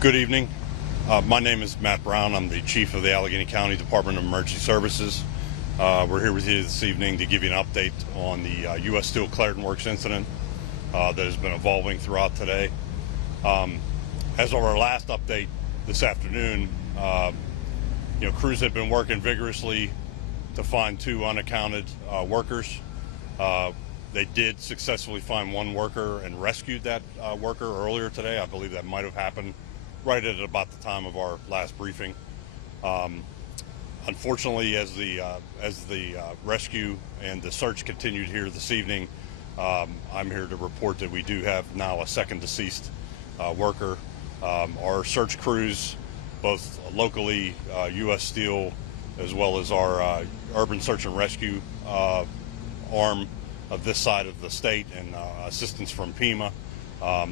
Good evening. My name is Matt Brown. I'm the Chief of the Allegheny County Department of Emergency Services. We're here with you this evening to give you an update on the U.S. Steel Clairton Works incident that has been evolving throughout today. As of our last update this afternoon, crews had been working vigorously to find two unaccounted workers. They did successfully find one worker and rescued that worker earlier today. I believe that might have happened right at about the time of our last briefing. Unfortunately, as the rescue and the search continued here this evening, I'm here to report that we do have now a second deceased worker. Our search crews, both locally, U.S. Steel, as well as our urban search and rescue arm of this side of the state, and assistance from PEMA.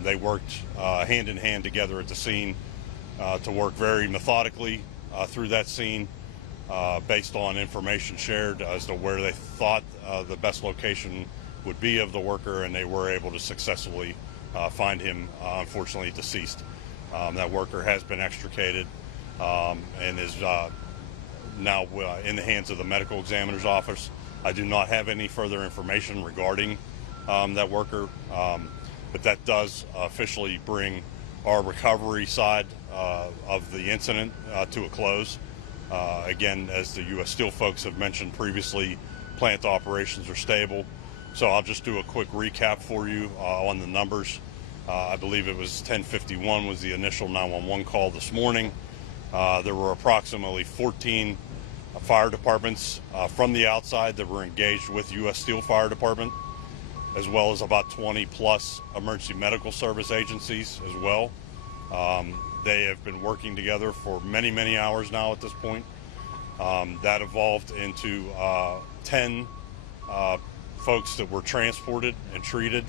They worked hand in hand together at the scene to work very methodically through that scene based on information shared as to where they thought the best location would be of the worker, and they were able to successfully find him, unfortunately deceased. That worker has been extricated and is now in the hands of the medical examiner's office. I do not have any further information regarding that worker, but that does officially bring our recovery side of the incident to a close. Again, as the U.S. Steel folks have mentioned previously, plant operations are stable. So I'll just do a quick recap for you on the numbers. I believe it was 10:51 was the initial 911 call this morning. There were approximately 14 fire departments from the outside that were engaged with U.S. Steel Fire Department, as well as about 20 plus emergency medical service agencies as well. They have been working together for many, many hours now at this point. That evolved into 10 folks that were transported and treated,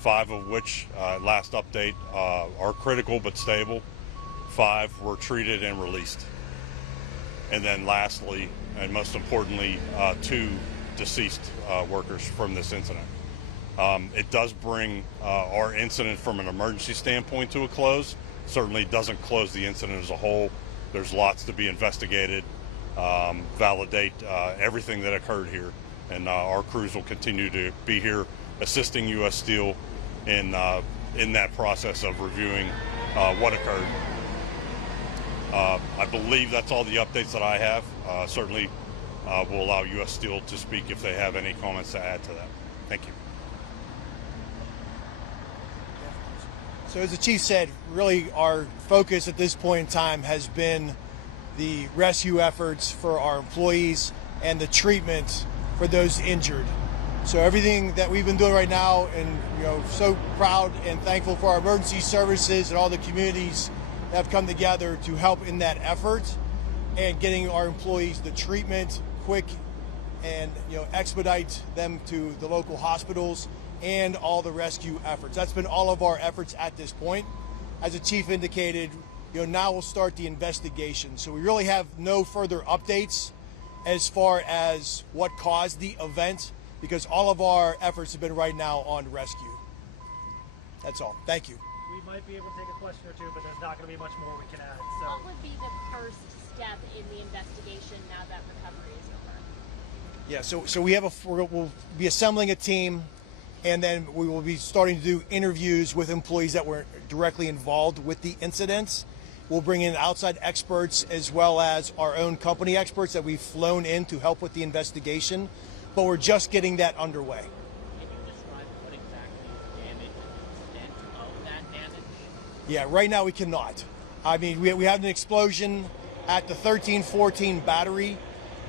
5 of which, last update, are critical but stable. 5 were treated and released. And then lastly, and most importantly, 2 deceased workers from this incident. It does bring our incident from an emergency standpoint to a close. Certainly doesn't close the incident as a whole. There's lots to be investigated, validate everything that occurred here. And our crews will continue to be here assisting U.S. Steel in that process of reviewing what occurred. I believe that's all the updates that I have. Certainly will allow U.S. Steel to speak if they have any comments to add to that. Thank you. So as the chief said, really our focus at this point in time has been the rescue efforts for our employees and the treatment for those injured. So everything that we've been doing right now, and so proud and thankful for our emergency services and all the communities that have come together to help in that effort and getting our employees the treatment quick and expedite them to the local hospitals and all the rescue efforts. That's been all of our efforts at this point. As the chief indicated, now we'll start the investigation. So we really have no further updates as far as what caused the event, because all of our efforts have been right now on rescue. That's all. Thank you. We might be able to take a question or two, but there's not going to be much more we can add. So. What would be the first step in the investigation now that recovery is over? Yeah, so we'll be assembling a team, and then we will be starting to do interviews with employees that were directly involved with the incidents. We'll bring in outside experts as well as our own company experts that we've flown in to help with the investigation, but we're just getting that underway. Can you describe what exactly is damage and the extent of that damage? Yeah, right now we cannot. I mean, we had an explosion at the 1314 battery,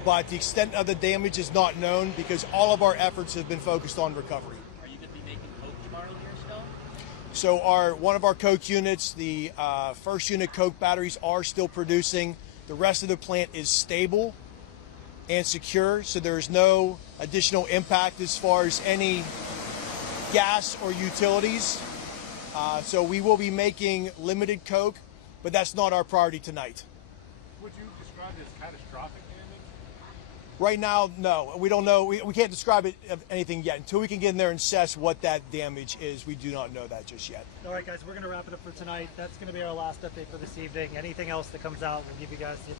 but the extent of the damage is not known because all of our efforts have been focused on recovery. Are you going to be making coke tomorrow here still? So one of our coke units, the first unit coke batteries, are still producing. The rest of the plant is stable and secure, so there's no additional impact as far as any gas or utilities. So we will be making limited coke, but that's not our priority tonight. Would you describe it as catastrophic damage? Right now, no. We don't know. We can't describe it of anything yet. Until we can get in there and assess what that damage is, we do not know that just yet. All right, guys, we're going to wrap it up for tonight. That's going to be our last update for this evening. Anything else that comes out, we'll give you guys the